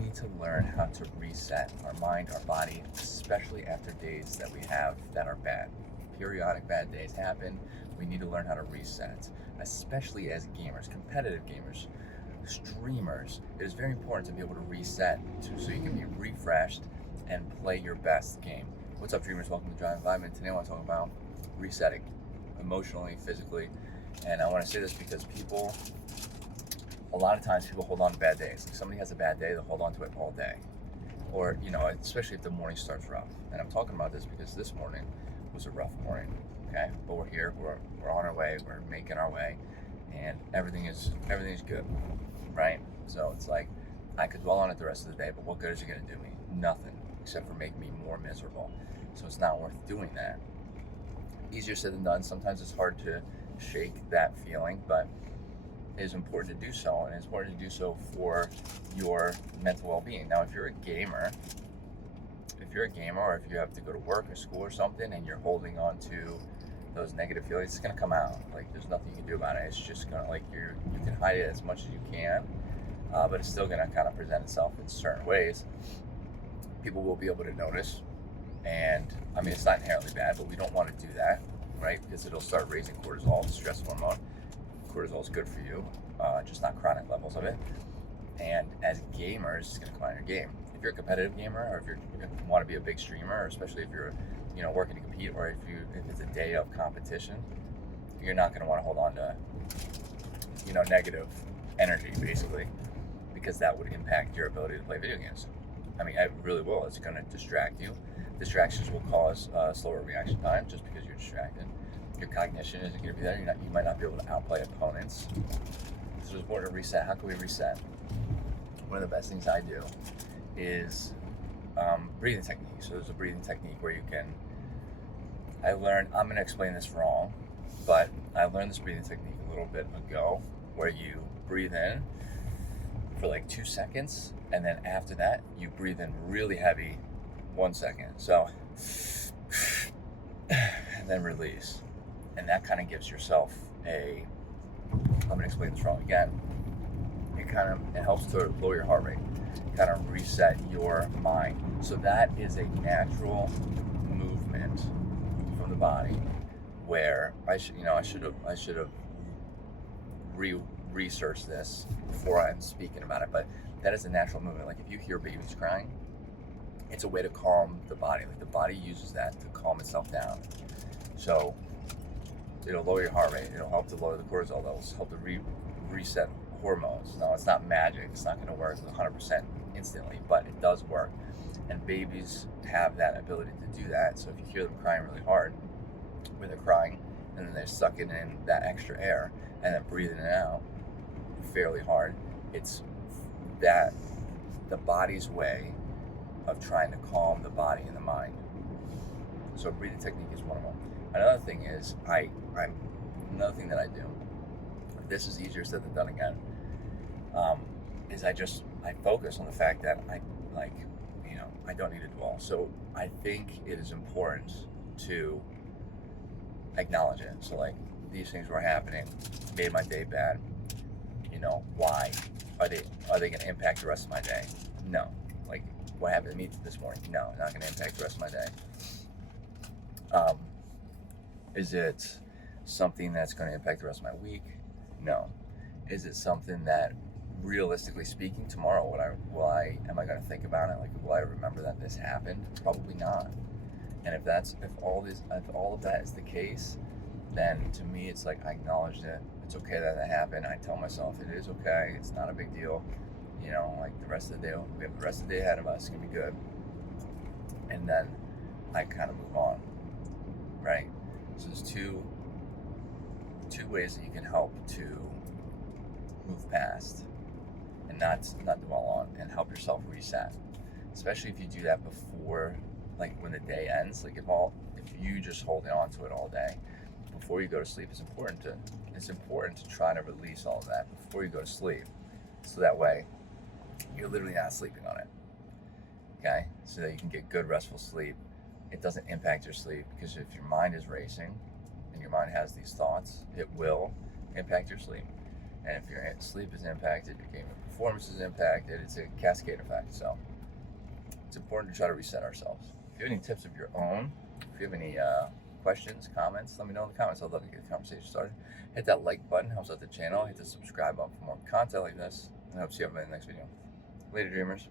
need to learn how to reset our mind, our body, especially after days that we have that are bad. Periodic bad days happen. We need to learn how to reset, especially as gamers, competitive gamers, streamers. It is very important to be able to reset so you can be refreshed and play your best game. What's up, dreamers? Welcome to Drive Environment. Today I want to talk about resetting emotionally, physically, and I want to say this because a lot of times people hold on to bad days. Like somebody has a bad day, they'll hold on to it all day. Or, especially if the morning starts rough. And I'm talking about this because this morning was a rough morning, okay? But we're here, we're on our way, we're making our way, and everything is good, right? So it's like, I could dwell on it the rest of the day, but what good is it gonna do me? Nothing, except for make me more miserable. So it's not worth doing that. Easier said than done. Sometimes it's hard to shake that feeling, but it is important to do so, and it's important to do so for your mental well-being. Now, if you're a gamer, or if you have to go to work or school or something, and you're holding on to those negative feelings, it's gonna come out. Like, there's nothing you can do about it. It's just gonna, like, you can hide it as much as you can, but it's still gonna kind of present itself in certain ways. People will be able to notice, and I mean, it's not inherently bad, but we don't want to do that, right? Because it'll start raising cortisol, the stress hormone. Cortisol is good for you, just not chronic levels of it. And as gamers, it's going to come out of your game. If you're a competitive gamer, or if you want to be a big streamer, or especially if you're, working to compete, or if it's a day of competition, you're not going to want to hold on to, negative energy, basically, because that would impact your ability to play video games. I mean, it really will. It's going to distract you. Distractions will cause slower reaction time just because you're distracted. Your cognition isn't going to be there. You might not be able to outplay opponents. So it's important to reset. How can we reset? One of the best things I do is breathing technique. So there's a breathing technique where I'm going to explain this wrong, but I learned this breathing technique a little bit ago, where you breathe in for like 2 seconds, and then after that, you breathe in really heavy 1 second. So, and then release. And that kind of gives yourself I'm going to explain this wrong again. It helps to lower your heart rate, kind of reset your mind. So that is a natural movement from the body where I should have researched this before I'm speaking about it, but that is a natural movement. Like if you hear babies crying, it's a way to calm the body. Like the body uses that to calm itself down. So it'll lower your heart rate. It'll help to lower the cortisol levels, help to reset hormones. Now, it's not magic. It's not going to work 100% instantly, but it does work. And babies have that ability to do that. So if you hear them crying really hard, when they're crying, and then they're sucking in that extra air and then breathing it out fairly hard, it's that the body's way of trying to calm the body and the mind. So breathing technique is one of them. Another thing is another thing that I do, this is easier said than done again, is I focus on the fact that I don't need to dwell. So I think it is important to acknowledge it. So like, these things were happening, made my day bad. Why? Are they going to impact the rest of my day? No. Like, what happened to me this morning? No, not going to impact the rest of my day. Is it something that's going to impact the rest of my week? No. Is it something that, realistically speaking, tomorrow am I going to think about it? Like, will I remember that this happened? Probably not. And if all of that is the case, then to me it's like, I acknowledge it. It's okay that happened. I tell myself it is okay. It's not a big deal. Like the rest of the day, we have the rest of the day ahead of us. It's gonna be good. And then I kind of move on, right? So there's two ways that you can help to move past and not dwell on, and help yourself reset. Especially if you do that before, like when the day ends. Like if you just holding on to it all day, before you go to sleep, it's important to try to release all of that before you go to sleep. So that way, you're literally not sleeping on it. Okay? So that you can get good, restful sleep. It doesn't impact your sleep, because if your mind is racing and your mind has these thoughts, it will impact your sleep. And if your sleep is impacted, your gaming performance is impacted. It's a cascade effect. So it's important to try to reset ourselves. If you have any tips of your own, if you have any questions, comments, let me know in the comments. I'd love to get the conversation started. Hit that like button, helps out the channel. Hit the subscribe button for more content like this. And I hope to see everybody in the next video. Later, dreamers.